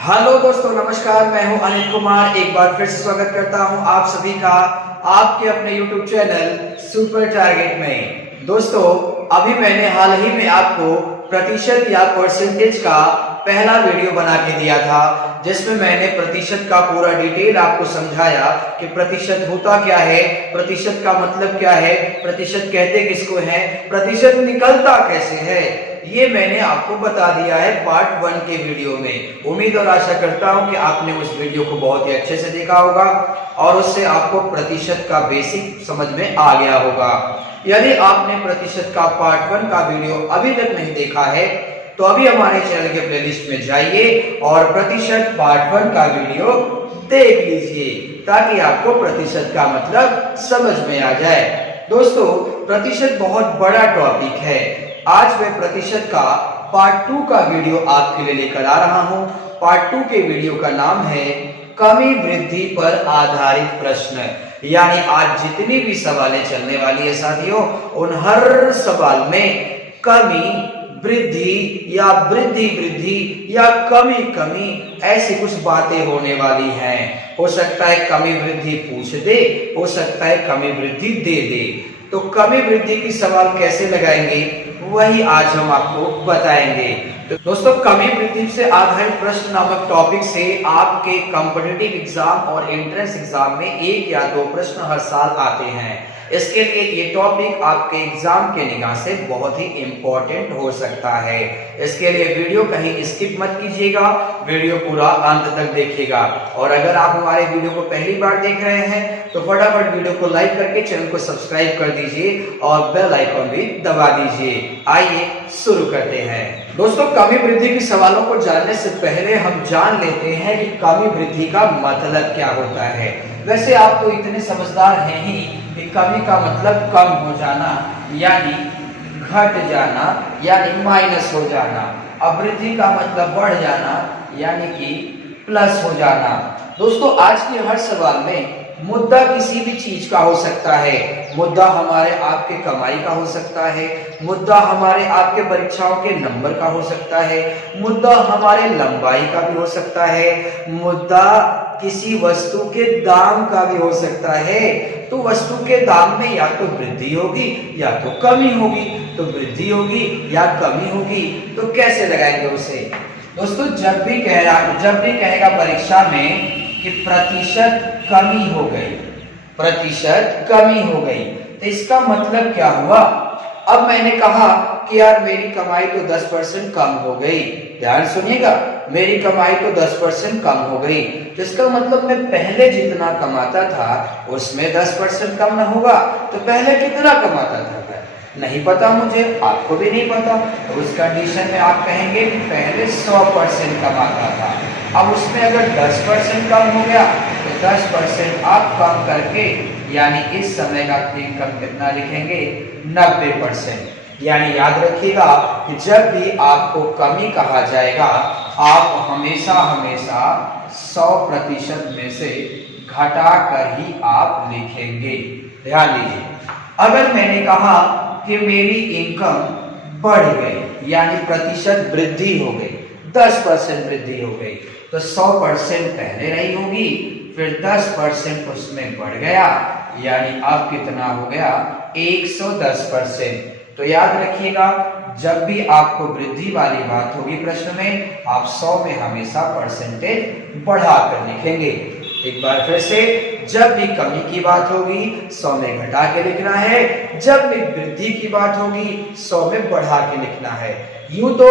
Hello दोस्तों, नमस्कार। मैं हूं अनिल कुमार। एक बार फिर से स्वागत करता हूं आप सभी का आपके अपने YouTube चैनल सुपर टारगेट में। दोस्तों, अभी मैंने हाल ही में आपको प्रतिशत या परसेंटेज का पहला वीडियो बना के दिया था, जिसमें मैंने प्रतिशत का पूरा डिटेल आपको समझाया कि प्रतिशत होता क्या है, प्रतिशत का मतलब क्या है, प्रतिशत कहते किसको है, प्रतिशत निकलता कैसे है। ये मैंने आपको बता दिया है पार्ट 1 के वीडियो में। उम्मीद और आशा करता हूं कि आपने उस वीडियो को बहुत ही अच्छे से देखा होगा और उससे आपको प्रतिशत का बेसिक समझ में आ गया होगा। यदि आपने प्रतिशत का पार्ट 1 का वीडियो अभी तक नहीं देखा है तो अभी हमारे चैनल के प्लेलिस्ट में जाइए और प्रतिशत पार्ट 1 का वीडियो देख लीजिए, ताकि आपको प्रतिशत का मतलब समझ में आ जाए। दोस्तों, प्रतिशत बहुत बड़ा टॉपिक है। आज मैं प्रतिशत का पार्ट 2 का वीडियो आपके लिए लेकर आ रहा हूं। पार्ट 2 के वीडियो का नाम है कमी वृद्धि पर आधारित प्रश्न। यानी आज जितनी भी सवालें चलने वाली है साथियों, उन हर सवाल में कमी वृद्धि या वृद्धि वृद्धि या कमी कमी ऐसी कुछ बातें होने वाली हैं। हो सकता है कमी वृद्धि पूछ दे, हो सकता है कमी वृद्धि दे दे। तो कमी वृद्धि की सवाल कैसे लगाएंगे वही आज हम आपको बताएंगे। तो दोस्तों, कमी वृद्धि से आधारित प्रश्न नामक टॉपिक से आपके कॉम्पिटिटिव एग्जाम और एंट्रेंस एग्जाम में 1 या 2 प्रश्न हर साल आते हैं। इसके लिए ये टॉपिक आपके एग्जाम के निगाह से बहुत ही इंपॉर्टेंट हो सकता है। इसके लिए वीडियो कहीं स्किप मत कीजिएगा, वीडियो पूरा अंत तक देखिएगा। और अगर आप हमारे वीडियो को पहली बार देख रहे हैं तो फटाफट वीडियो को लाइक करके चैनल को सब्सक्राइब कर दीजिए और बेल आइकन भी दबा दीजिए। आइए शुरू करते हैं। दोस्तों, कमी वृद्धि के सवालों को जानने से पहले हम जान लेते हैं कि कमी वृद्धि का मतलब क्या होता है। वैसे आप तो इतने समझदार हैं ही कि कमी का मतलब कम हो जाना यानी घट जाना यानी माइनस हो जाना, और वृद्धि का मतलब बढ़ जाना यानी कि प्लस हो जाना। दोस्तों, आज के हर सवाल में मुद्दा किसी भी चीज का हो सकता है। मुद्दा हमारे आपके कमाई का हो सकता है, मुद्दा हमारे आपके परीक्षाओं के नंबर का हो सकता है, मुद्दा हमारे लंबाई का भी हो सकता है, मुद्दा किसी वस्तु के दाम का भी हो सकता है। तो वस्तु के दाम में या तो वृद्धि होगी या तो कमी होगी। तो वृद्धि होगी या कमी होगी, तो कैसे लगाएंगे उसे। दोस्तों, जब भी कहेगा परीक्षा में कि प्रतिशत कमी हो गई, प्रतिशत कमी हो गई, तो इसका मतलब क्या हुआ। अब मैंने कहा कि यार मेरी कमाई तो 10% कम हो गई। ध्यान सुनिएगा, मेरी कमाई तो 10% कम हो गई, तो इसका मतलब मैं पहले जितना कमाता था उसमें 10% कम ना होगा। तो पहले कितना कमाता था नहीं पता मुझे, आपको भी नहीं पता। तो उस कंडीशन में आप कहेंगे कि पहले 100% कमाता था। अब उसमें अगर 10% कम हो गया तो 10% आप कम करके यानी इस समय का इनकम कितना लिखेंगे 90%। यानी याद रखिएगा कि जब भी आपको कमी कहा जाएगा आप हमेशा 100% में से घटा कर ही आप लिखेंगे। ध्यान दीजिए, अगर मैंने कहा कि मेरी इनकम बढ़ गई यानी प्रतिशत वृद्धि हो गई, 10% वृद्धि हो गई, तो 100% पहले रही होगी, फिर 10% उसमें बढ़ गया यानी अब कितना हो गया 110%। तो याद रखिएगा, जब भी आपको वृद्धि वाली बात होगी प्रश्न में, आप 100 में हमेशा परसेंटेज बढ़ाकर लिखेंगे। एक बार फिर से, जब भी कमी की बात होगी 100 में घटा के लिखना है, जब भी वृद्धि की बात होगी 100 में बढ़ा के लिखना है। यूं तो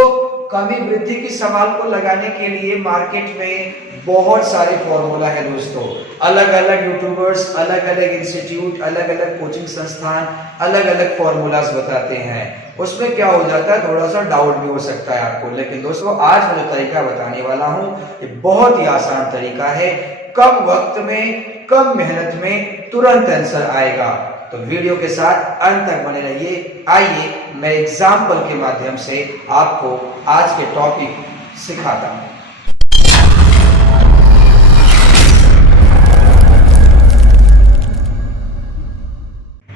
कमी वृद्धि की सवाल को लगाने के लिए मार्केट में बहुत सारे फॉर्मूला है दोस्तों। अलग अलग यूट्यूबर्स, अलग अलग इंस्टीट्यूट, अलग अलग कोचिंग संस्थान अलग अलग फॉर्मूलाज बताते हैं। उसमें क्या हो जाता है, थोड़ा सा डाउट भी हो सकता है आपको। लेकिन दोस्तों, आज मैं जो तरीका बताने वाला हूँ ये बहुत ही आसान तरीका है। कम वक्त में, कम मेहनत में तुरंत आंसर आएगा। तो वीडियो के साथ अंत तक बने रहिए। आइए मैं एग्जाम्पल के माध्यम से आपको आज के टॉपिक सिखाता हूं।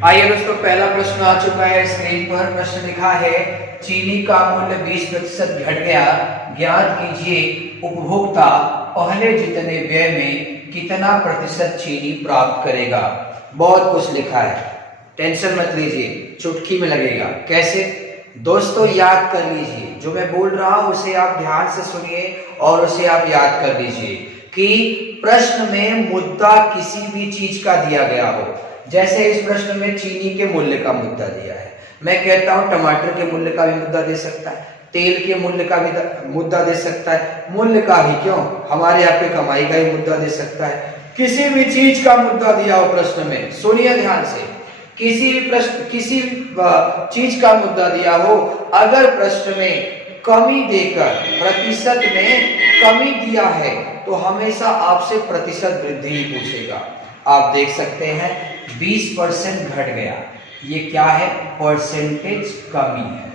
आइए दोस्तों, पहला प्रश्न आ चुका है स्क्रीन पर। प्रश्न लिखा है चीनी का मूल्य 20% घट गया, ज्ञात कीजिए उपभोक्ता पहले जितने व्यय में कितना प्रतिशत चीनी प्राप्त करेगा। बहुत कुछ लिखा है, टेंशन मत लीजिए, चुटकी में लगेगा। कैसे दोस्तों, याद कर लीजिए, जो मैं बोल रहा हूं उसे आप ध्यान से सुनिए और उसे आप याद कर लीजिए कि प्रश्न में मुद्दा किसी भी चीज का दिया गया हो। जैसे इस प्रश्न में चीनी के मूल्य का मुद्दा दिया है, मैं कहता हूं टमाटर के मूल्य का भी मुद्दा दे सकता है, तेल के मूल्य का भी मुद्दा दे सकता है, मूल्य का ही क्यों, हमारे यहाँ पे कमाई का ही मुद्दा दे सकता है। किसी भी चीज का मुद्दा दिया हो प्रश्न में, सुनिए ध्यान से, किसी भी प्रश्न किसी चीज का मुद्दा दिया हो, अगर प्रश्न में कमी देकर प्रतिशत में कमी दिया है तो हमेशा आपसे प्रतिशत वृद्धि ही पूछेगा। आप देख सकते हैं 20% घट गया, ये क्या है, परसेंटेज कमी है,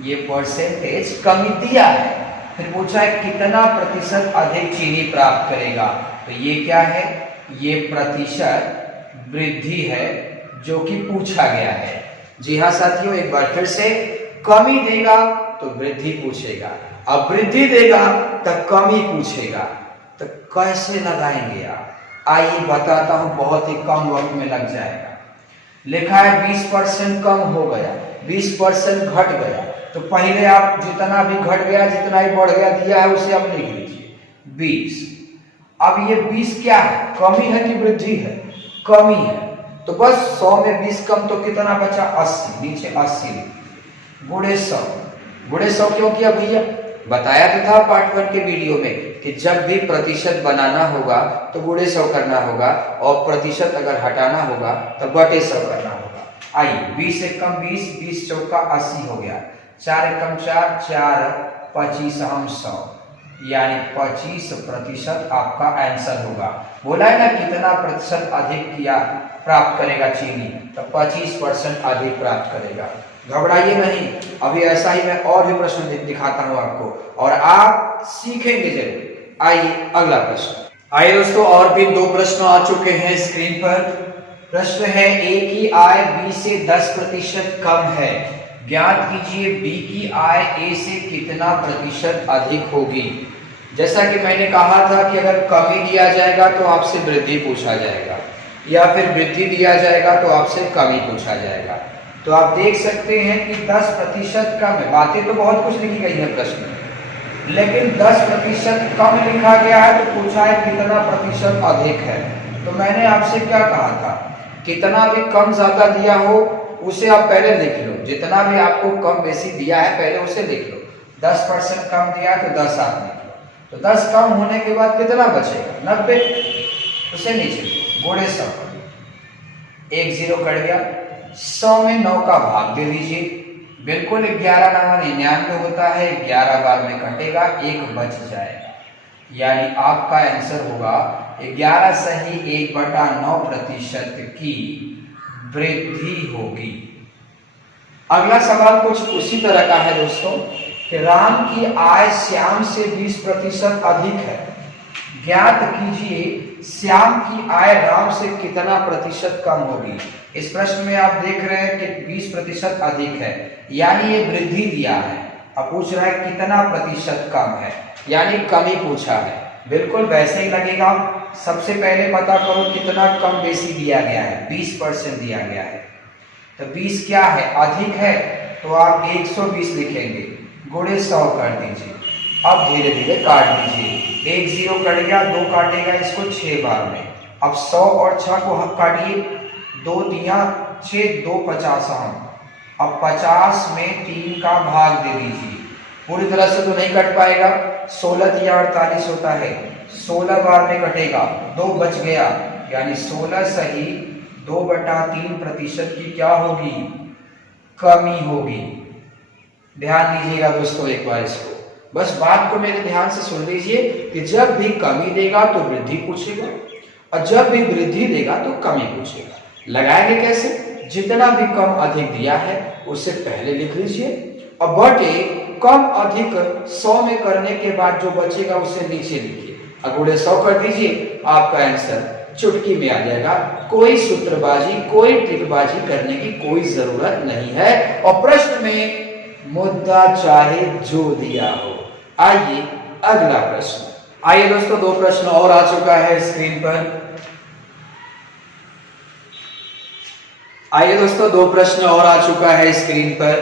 ये परसेंटेज कमी दिया है। फिर पूछा है कितना प्रतिशत अधिक चीनी प्राप्त करेगा, तो ये क्या है, ये प्रतिशत वृद्धि है जो कि पूछा गया है। जी हाँ साथियों, एक बार फिर से, कमी देगा तो वृद्धि पूछेगा, अब वृद्धि देगा तो कमी पूछेगा, तो कैसे लगाएंगे आप, आइए बताता हूं, बहुत ही कम वक्त में लग जाएगा। लिखा है 20% कम हो गया, 20% घट गया, तो पहले आप जितना भी घट गया, जितना ही बढ़ गया दिया है उसे आप लिख लीजिए 20। अब ये 20 क्या है, कमी है कि वृद्धि है, कमी है, तो बस 100 में 20 कम तो कितना बचा, 80, नीचे 80 गुणे 100। गुणे 100 क्यों किया भैया, बताया तो था पार्ट 1 के वीडियो में कि जब भी प्रतिशत बनाना होगा तो गुणे 100 करना होगा, और प्रतिशत अगर हटाना होगा तो बटे 100 करना होगा। आइए 20 एक कम 20, 20 चौका 80 हो गया, 4 एक कम 4, 4 25 हम 100, यानी 25% आपका आंसर होगा। बोला है ना कितना प्रतिशत अधिक किया प्राप्त करेगा चीनी, तो 25% अधिक प्राप्त करेगा। घबराइए नहीं, अभी ऐसा ही मैं और भी प्रश्न दिखाता हूं आपको और आप सीखेंगे जरूर। आइए अगला प्रश्न। आइए दोस्तों, और भी 2 प्रश्न आ चुके हैं स्क्रीन पर। प्रश्न है ए की आय बी से 10% कम है, ज्ञात कीजिए बी की आय ए से कितना प्रतिशत अधिक होगी। जैसा कि मैंने कहा था कि अगर कमी दिया जाएगा तो आपसे वृद्धि पूछा जाएगा, या फिर वृद्धि दिया जाएगा तो आपसे कमी पूछा जाएगा। तो आप देख सकते हैं कि 10% कम है, बातें तो बहुत कुछ लिखी गई है प्रश्न में, लेकिन 10% कम लिखा गया है तो पूछा है कितना प्रतिशत अधिक है। तो मैंने आपसे क्या कहा था, कितना भी कम ज्यादा दिया हो उसे आप पहले लिख लो, जितना भी आपको कम बेसी दिया है पहले उसे लिख लो। 10% कम दिया है तो 10 आप लिख लो, तो 10 कम होने के बाद कितना बचेगा, 90, उसे नीचे गुणे 100, 1 0 कट गया, 100 में 9 का भाग दे दीजिए, बिल्कुल 11 9 99 होता है, 11 बार में कटेगा, 1 बच जाएगा, यानी आपका आंसर होगा 11 सही 1/9% की वृद्धि होगी। अगला सवाल कुछ उसी तरह का है दोस्तों कि राम की आय श्याम से 20% अधिक है, ज्ञात कीजिए श्याम की आय राम से कितना प्रतिशत कम होगी। इस प्रश्न में आप देख रहे हैं कि 20% अधिक है, यानी ये वृद्धि दिया है, अब पूछ रहा है कितना प्रतिशत कम है, यानी कमी पूछा है। बिल्कुल वैसे ही लगेगा, सबसे पहले पता करो कितना कम बेसी दिया गया है, 20% दिया गया है, तो 20 क्या है, अधिक है, तो आप 120 लिखेंगे, गुणे 100 कर दीजिए। अब धीरे धीरे काट दीजिए, 1 0 कट गया, 2 काटेगा इसको 6 बार में, अब 100 और 6 को काटिए, 2 दिया 6, 2 50 हम, अब 50 में 3 का भाग दे दीजिए, पूरी तरह से तो नहीं कट पाएगा, 16 दिया 48 होता है, 16 बार में कटेगा, 2 बच गया, यानी 16 सही 2/3% की क्या होगी, कमी होगी। ध्यान दीजिएगा दोस्तों एक बार इसको, बस बात को मेरे ध्यान से सुन लीजिए कि जब भी कमी देगा तो वृद्धि पूछेगा, और जब भी वृद्धि देगा तो कमी पूछेगा। लगाएंगे कैसे, जितना भी कम अधिक दिया है उससे पहले लिख लीजिए, और बटे कम अधिक 100 में करने के बाद जो बचेगा उसे नीचे लिखिए, और गुणे 100 कर दीजिए, आपका आंसर चुटकी में आ जाएगा। कोई सूत्रबाजी, कोई ट्रिकबाजी करने की कोई जरूरत नहीं है। और प्रश्न में मुद्दा चाहे जो दिया हो। आइए अगला प्रश्न। आइए दोस्तों, दो प्रश्न और आ चुका है स्क्रीन पर। आइए दोस्तों, दो प्रश्न और आ चुका है स्क्रीन पर।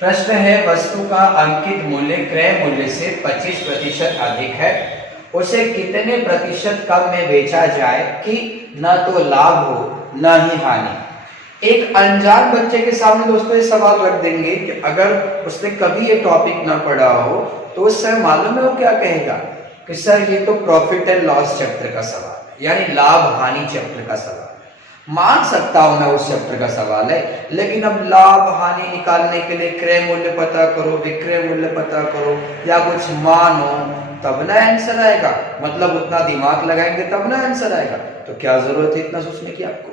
प्रश्न है, वस्तु का अंकित मूल्य क्रय मूल्य से 25% अधिक है, उसे कितने प्रतिशत कम में बेचा जाए कि न तो लाभ हो न ही हानि। एक अनजान बच्चे के सामने दोस्तों ये सवाल रख देंगे कि अगर उसने कभी ये टॉपिक ना पढ़ा हो तो उस समय मालूम है वो क्या कहेगा कि सर ये तो प्रॉफिट एंड लॉस चैप्टर का सवाल है, यानी लाभ हानि चैप्टर का सवाल है। मान सकता हूं मैं उस चैप्टर का सवाल है, लेकिन अब लाभ हानि निकालने के लिए क्रय मूल्य पता करो, विक्रय मूल्य पता करो या कुछ मानो तब ना आंसर आएगा। मतलब उतना दिमाग लगाएंगे तब ना आंसर आएगा। तो क्या जरूरत है इतना सोचने की आपको?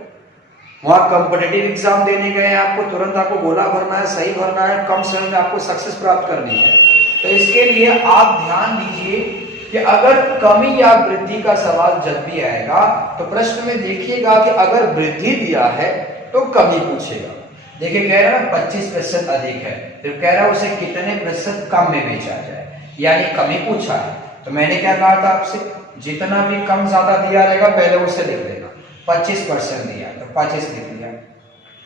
वहां कॉम्पिटिटिव एग्जाम देने गए हैं, आपको तुरंत आपको गोला भरना है, सही भरना है, कम समय में आपको सक्सेस प्राप्त करनी है। तो इसके लिए आप ध्यान दीजिए कि अगर कमी या वृद्धि का सवाल जब भी आएगा तो प्रश्न में देखिएगा कि अगर वृद्धि दिया है तो कमी पूछेगा। देखिए कह रहा है 25% अधिक है, तो कह रहा है उसे कितने प्रतिशत कम में बेचा जाए, यानी कमी पूछा है। तो मैंने क्या कहा था आपसे, जितना भी कम ज्यादा दिया रहेगा पहले उसे लिख देना। 25% दिया तो 25 लिख दिया।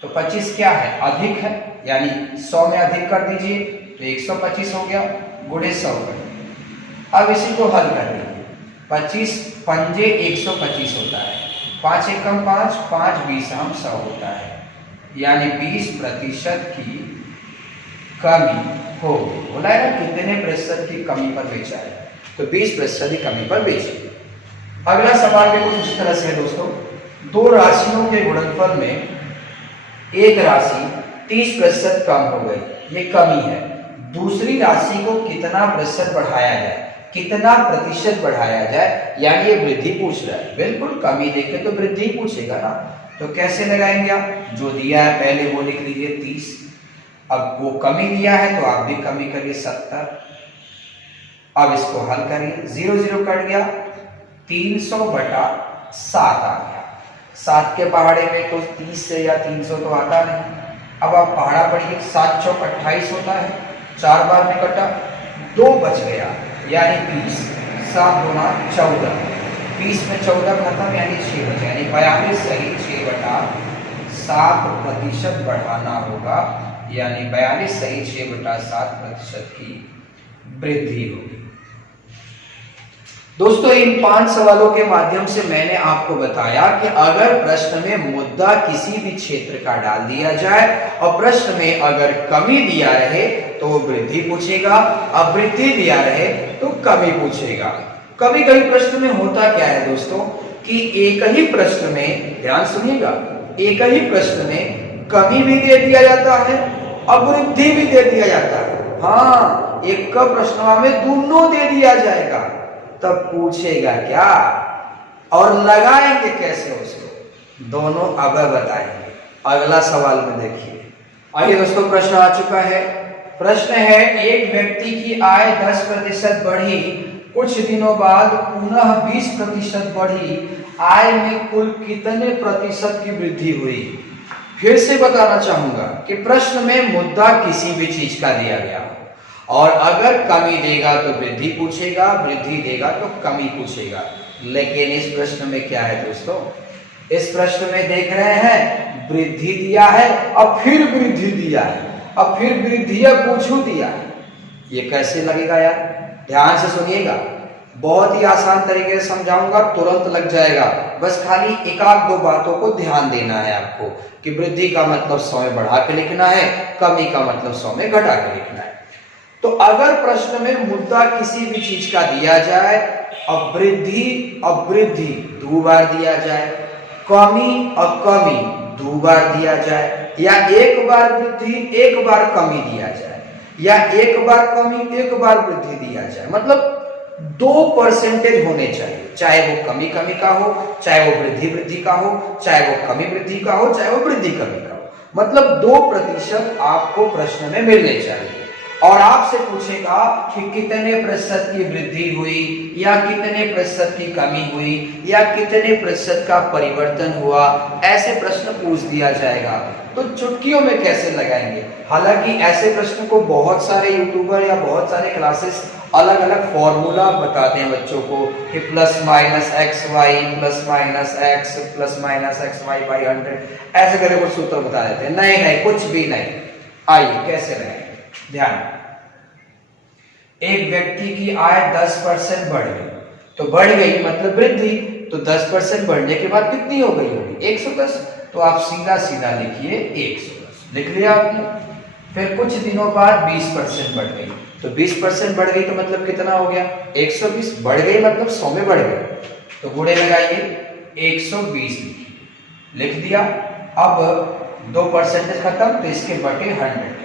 तो 25 क्या है? अधिक है, यानी 100 में अधिक कर दीजिए तो 125 हो गया, गुणे 100 कर। अब इसी को हल कर दीजिए। 25 पंजे 125 होता है, 5 एकम 5, 5 20 हम 100 होता है, यानी 20% की कमी हो। बोला है ना कितने प्रतिशत की कमी पर बेचा है, तो 20% की कमी पर बेचिए। अगला सवाल भी कुछ इस तरह से है दोस्तों, दो राशियों के गुणनफल में एक राशि 30% कम हो गई, ये कमी है। दूसरी राशि को कितना प्रतिशत बढ़ाया जाए, कितना प्रतिशत बढ़ाया जाए, यानी ये वृद्धि पूछ रहा है। बिल्कुल कमी देखे तो वृद्धि पूछेगा ना। तो कैसे लगाएंगे आप? जो दिया है पहले वो लिख लीजिए 30। अब वो कमी दिया है तो आप भी कमी करिए 70। अब इसको हल करिए, 0 0 कट गया, 300/7 आ गया। 7 के पहाड़े में तो 30 से या 300 तो आता नहीं। अब आप पहाड़ा पढ़िए, 7 चौक 28 होता है, 4 बार में कटा, 2 बच गया यानी 20, 7 गुना 14, 20 में 14 खत्म यानी 6 बचा, यानी 42 सही 6/7% बढ़ाना होगा, यानी 42 सही 6/7% की वृद्धि होगी। दोस्तों इन 5 सवालों के माध्यम से मैंने आपको बताया कि अगर प्रश्न में मुद्दा किसी भी क्षेत्र का डाल दिया जाए और प्रश्न में अगर कमी दिया रहे तो वृद्धि पूछेगा, अब वृद्धि दिया रहे तो कमी पूछेगा। कभी कभी प्रश्न में होता क्या है दोस्तों कि एक ही प्रश्न में, ध्यान सुनिएगा, एक ही प्रश्न में कमी भी दे दिया जाता है और वृद्धि भी दे दिया जाता है। हाँ, एक का प्रश्न में दोनों दे दिया जाएगा, तब पूछेगा क्या और लगाएंगे कैसे उसको, दोनों अब बताएंगे। अगला सवाल में देखिए। आइए दोस्तों प्रश्न आ चुका है। प्रश्न है, एक व्यक्ति की आय 10% बढ़ी, कुछ दिनों बाद पुनः 20% बढ़ी, आय में कुल कितने प्रतिशत की वृद्धि हुई? फिर से बताना चाहूंगा कि प्रश्न में मुद्दा किसी भी चीज का दिया गया और अगर कमी देगा तो वृद्धि पूछेगा, वृद्धि देगा तो कमी पूछेगा। लेकिन इस प्रश्न में क्या है दोस्तों, इस प्रश्न में देख रहे हैं वृद्धि दिया है और फिर वृद्धि दिया है और फिर वृद्धि पूछू दिया है। ये कैसे लगेगा यार? ध्यान से सुनिएगा, बहुत ही आसान तरीके से समझाऊंगा, तुरंत लग जाएगा। बस खाली एक आध दो बातों को ध्यान देना है आपको कि वृद्धि का मतलब 100 में बढ़ा के लिखना है, कमी का मतलब 100 में घटा के लिखना है। तो अगर प्रश्न में मुद्दा किसी भी चीज का दिया जाए और वृद्धि और वृद्धि 2 बार दिया जाए, कमी और कमी 2 बार दिया जाए, या 1 बार वृद्धि 1 बार कमी दिया जाए, या 1 बार कमी 1 बार वृद्धि दिया जाए, मतलब 2% होने चाहिए, चाहे वो कमी कमी का हो, चाहे वो वृद्धि वृद्धि का हो, चाहे वो कमी वृद्धि का हो, चाहे वो वृद्धि कमी का हो, मतलब 2% आपको प्रश्न में मिलने चाहिए। और आपसे पूछेगा कि कितने प्रतिशत की वृद्धि हुई या कितने प्रतिशत की कमी हुई या कितने प्रतिशत का परिवर्तन हुआ, ऐसे प्रश्न पूछ दिया जाएगा। तो चुटकियों में कैसे लगाएंगे? हालांकि ऐसे प्रश्न को बहुत सारे यूट्यूबर या बहुत सारे क्लासेस अलग अलग फॉर्मूला बताते हैं बच्चों को कि plus minus x y plus minus x y by 100, ऐसे करके कुछ सूत्र बता देते हैं। नहीं नहीं, कुछ भी नहीं। आइए कैसे लगाएंगे, ध्यान। एक व्यक्ति की आय 10% बढ़ गई, तो बढ़ गई मतलब वृद्धि, तो 10% बढ़ने के बाद कितनी हो गई होगी? 110। तो आप सीधा सीधा लिखिए 110, लिख लिया आपने। फिर कुछ दिनों बाद 20% बढ़ गई, तो 20% बढ़ गई तो मतलब कितना हो गया? 120। बढ़ गई मतलब 100 में बढ़ गई, तो गुणे लगाइए 120 लिख दिया। अब 2% खत्म, तो इसके बटे 100।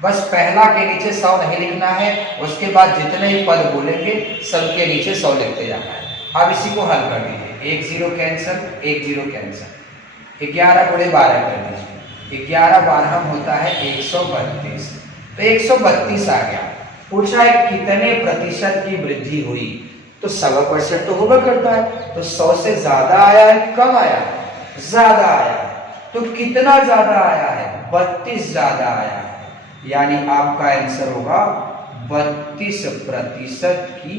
बस पहला के नीचे 100 नहीं लिखना है, उसके बाद जितने ही पद बोलेंगे सबके नीचे 100 लिखते जाना है। अब इसी को हल कर दीजिए, 1 0 कैंसिल, 1 0 कैंसिल, 11 गुणे 12 कर दीजिए, 11 12 होता है 132। तो 132 आ गया। पूछा है कितने प्रतिशत की वृद्धि हुई, तो 1.25% तो होगा करता है। तो 100 से ज्यादा आया है, कम आया है? ज्यादा आया है। तो कितना ज्यादा आया है? 32 ज्यादा आया है, यानी आपका आंसर होगा 32% की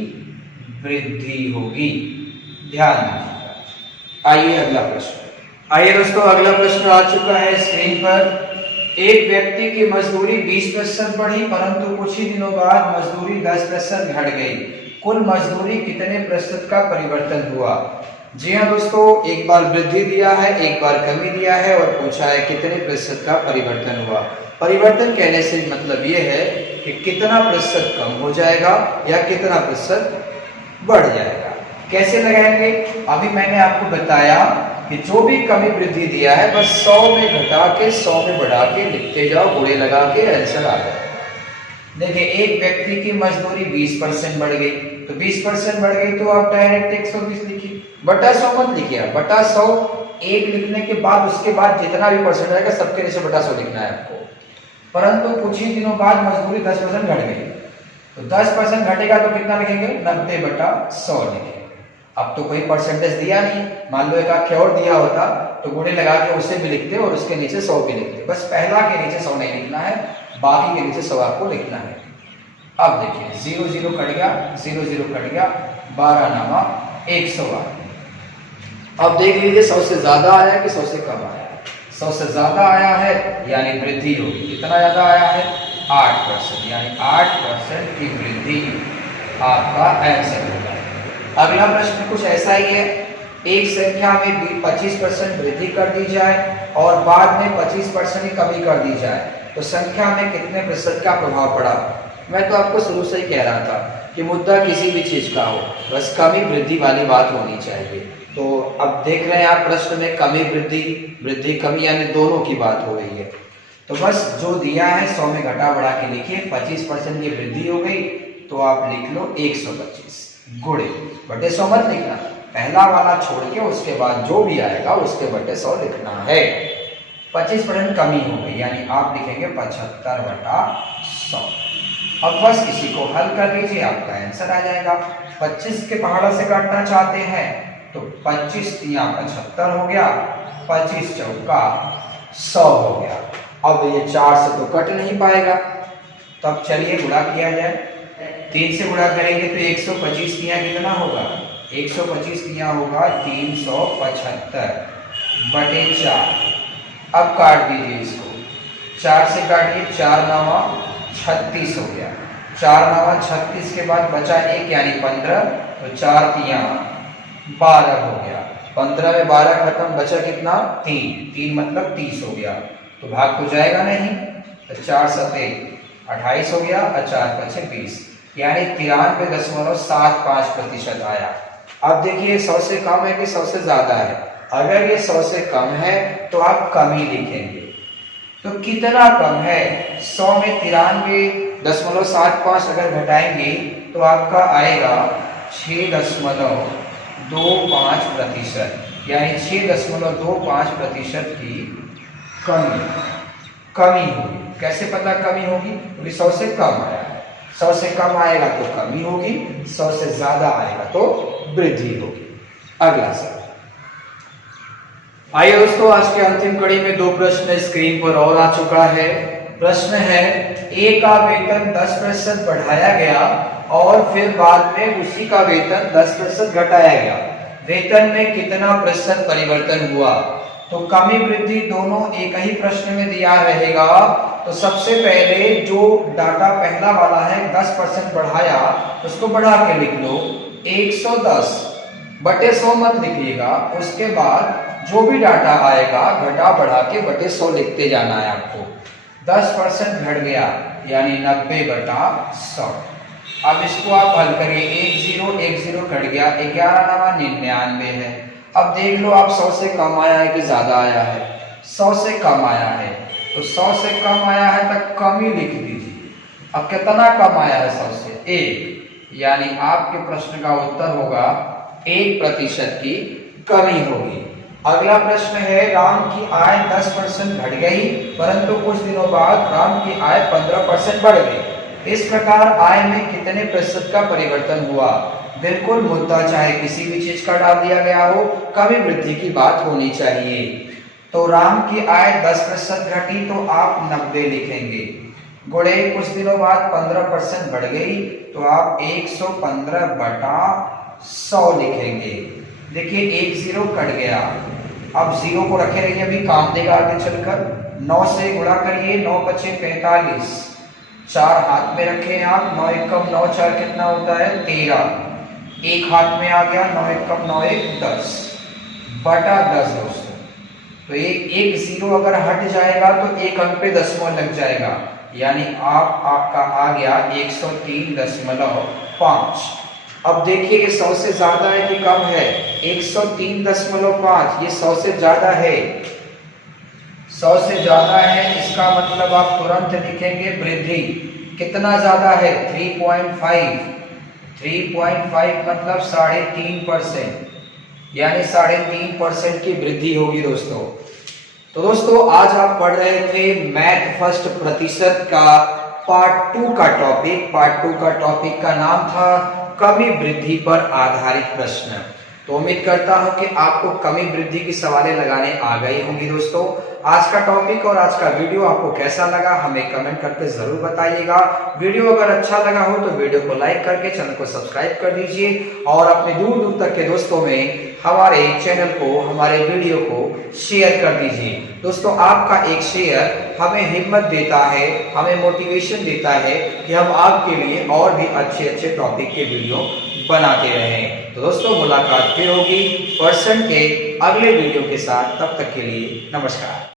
वृद्धि होगी। ध्यान दीजिएगा। आइए अगला प्रश्न। आइए दोस्तों, अगला प्रश्न आ चुका है स्क्रीन पर। एक व्यक्ति की मजदूरी 20% बढ़ी, परंतु कुछ ही दिनों बाद मजदूरी 10% घट गई। कुल मजदूरी कितने प्रतिशत का परिवर्तन हुआ? जी हाँ दोस्तों, एक बार वृद्धि दिया है, एक बार कमी दिया है और पूछा है कितने प्रतिशत का परिवर्तन हुआ। परिवर्तन कहने से मतलब ये है कि कितना प्रतिशत कम हो जाएगा या कितना प्रतिशत बढ़ जाएगा। कैसे लगाएंगे? अभी मैंने आपको बताया कि जो भी कमी वृद्धि दिया है बस 100 में घटा के 100 में बढ़ा के लिखते जाओ, गुणे लगा के आंसर आ जाए। देखिए, एक व्यक्ति की मजदूरी 20% बढ़ गई, तो 20% बढ़ गई तो आप डायरेक्ट 120 लिखिए, बटा 100 मत लिखिए। बटा 100 एक लिखने के बाद उसके बाद जितना भी परसेंट आएगा सबके नीचे बटा 100 लिखना है आपको। परंतु कुछ ही दिनों बाद मजदूरी 10% घट गई, तो 10% घटेगा तो कितना लिखेंगे? 90 बटा 100 लिखेंगे। अब तो कोई परसेंटेज दिया नहीं, मान लो एक आख्या और दिया होता तो गुणे लगा के उसे भी लिखते और उसके नीचे 100 भी लिखते। बस पहला के नीचे 100 नहीं लिखना है, बाकी के नीचे 100 आपको लिखना है। अब देखिए 0 0 कट गया, 0 0 कट गया, 12 9 100 आ गया। अब देख लीजिए 100 से ज्यादा आया कि 100 से कम आया? 100 से ज्यादा आया है यानी वृद्धि होगी। कितना ज्यादा आया है? 8%, यानी 8% की वृद्धि आपका आंसर होगा। अगला प्रश्न कुछ ऐसा ही है। एक संख्या में 25% वृद्धि कर दी जाए और बाद में 25% की कमी कर दी जाए, तो संख्या में कितने प्रतिशत का प्रभाव पड़ा? मैं तो आपको शुरू से ही कह रहा था कि मुद्दा किसी भी चीज का हो, बस कमी वृद्धि वाली बात होनी चाहिए। तो अब देख रहे हैं आप प्रश्न में कमी वृद्धि, वृद्धि कमी, यानी दोनों की बात हो रही है। तो बस जो दिया है 100 में घटा बढ़ा के लिखिए। 25% की वृद्धि हो गई तो आप लिख लो 125 गुणे बटे 100 मत लिखना, पहला वाला छोड़ के उसके बाद जो भी आएगा उसके बटे 100 लिखना है। 25% कमी हो गई यानी आप लिखेंगे 75 बटा 100। अब बस इसी को हल कर लीजिए, आपका आंसर आ जाएगा। 25 के पहाड़ा से काटना चाहते हैं तो 25 यहाँ 75 हो गया, 25 चौका 100 हो गया। अब ये 4 से तो कट नहीं पाएगा, तो अब चलिए गुणा किया जाए। 3 से गुणा करेंगे तो 125 तिया कितना होगा? 125 तिया होगा 375 बटे 4। अब काट दीजिए इसको, 4 से काटिए, 4 9 36 हो गया। 4 9 36 के बाद बचा 1 यानी 15, तो 4 तिया 12 हो गया। 15 में 12 खत्म, बचा कितना? 3, 3 मतलब 30 हो गया। तो भाग तो जाएगा नहीं, तो 4 7 28 हो गया और 4 5 20, यानी 93.75% आया। अब देखिए 100 से कम है कि 100 से ज्यादा है? अगर ये 100 से कम है तो आप कम ही लिखेंगे। तो कितना कम है? 100 में 93.75 अगर घटाएंगे तो आपका आएगा 6.25%, यानी 6.25% की कमी होगी। कैसे पता कमी होगी? क्योंकि 100 से कम आया है। 100 से कम आएगा तो कमी होगी, 100 से ज्यादा आएगा तो वृद्धि होगी। अगला सवाल। आइए दोस्तों, आज के अंतिम कड़ी में 2 प्रश्न स्क्रीन पर और आ चुका है। प्रश्न है, ए का वेतन 10% बढ़ाया गया और फिर बाद में उसी का वेतन 10% घटाया गया। वेतन में कितना प्रतिशत परिवर्तन हुआ? तो कमी वृद्धि दोनों एक ही प्रश्न में दिया रहेगा। तो सबसे पहले जो डाटा पहला वाला है 10% बढ़ाया, उसको बढ़ा के लिख लो 110 बटे 100 मत लिखिएगा। उसके बाद जो भी डाटा आएगा घटा बढ़ा के बटे 100 लिखते जाना है आपको। 10% घट गया यानी 90 बटा 100। अब इसको आप हल करिए, 10 कट गया, 11 नवा 99 है। अब देख लो आप 100 से कम आया है कि ज्यादा आया है? 100 से कम आया है, तो 100 से कम आया है तो कम ही लिख दीजिए। अब कितना कम आया है 100 से? 1, यानी आपके प्रश्न का उत्तर होगा 1% की कमी होगी। अगला प्रश्न है, राम की आय 10% घट गई परंतु कुछ दिनों बाद राम की आय 15% बढ़ गई। इस प्रकार आय में कितने प्रतिशत का परिवर्तन हुआ? बिल्कुल मुद्दा चाहे किसी भी चीज का डाल दिया गया हो, कमी वृद्धि की बात होनी चाहिए। तो राम की आय 10% घटी तो आप 90 लिखेंगे, गुणे कुछ दिनों बाद 15% बढ़ गई तो आप 115 बटा 100 लिखेंगे। देखिए 10 कट गया, अब 0 को रखे रहिए, अभी काम देगा आगे चलकर। 9 से गुणा करिए, 9 बचे 45, 4 हाथ में रखे आप, 9 एकम 9 4 कितना होता है? 13, एक हाथ में आ गया, 9 एकम 9 1 10 बटा 10 दोस्तों। तो एक 0 अगर हट जाएगा तो एक अंक पे दशमलव लग जाएगा, यानी आपका आ गया 103.5। अब देखिए ये 100 से ज्यादा है कि कम है? 103.5, ये 100 से ज्यादा है। 100 से ज्यादा है, इसका मतलब आप तुरंत लिखेंगे वृद्धि। कितना ज्यादा है? 3.5। 3.5 मतलब 3.5%, यानी 3.5% की वृद्धि होगी दोस्तों। तो दोस्तों आज आप पढ़ रहे थे मैथ फर्स्ट प्रतिशत का पार्ट 2 का टॉपिक। पार्ट 2 का टॉपिक का नाम था कमी वृद्धि पर आधारित प्रश्न। तो उम्मीद करता हूं कि आपको कमी वृद्धि की सवालें लगाने आ गई होंगी दोस्तों। आज का टॉपिक और आज का वीडियो आपको कैसा लगा हमें कमेंट करके जरूर बताइएगा। वीडियो अगर अच्छा लगा हो तो वीडियो को लाइक करके चैनल को सब्सक्राइब कर दीजिए और अपने दूर दूर तक के दोस्तों में हमारे चैनल को, हमारे वीडियो को शेयर कर दीजिए। दोस्तों आपका एक शेयर हमें हिम्मत देता है, हमें मोटिवेशन देता है कि हम आपके लिए और भी अच्छे अच्छे टॉपिक के वीडियो बनाते रहें। तो दोस्तों मुलाकात फिर होगी पर्सन के अगले वीडियो के साथ, तब तक के लिए नमस्कार।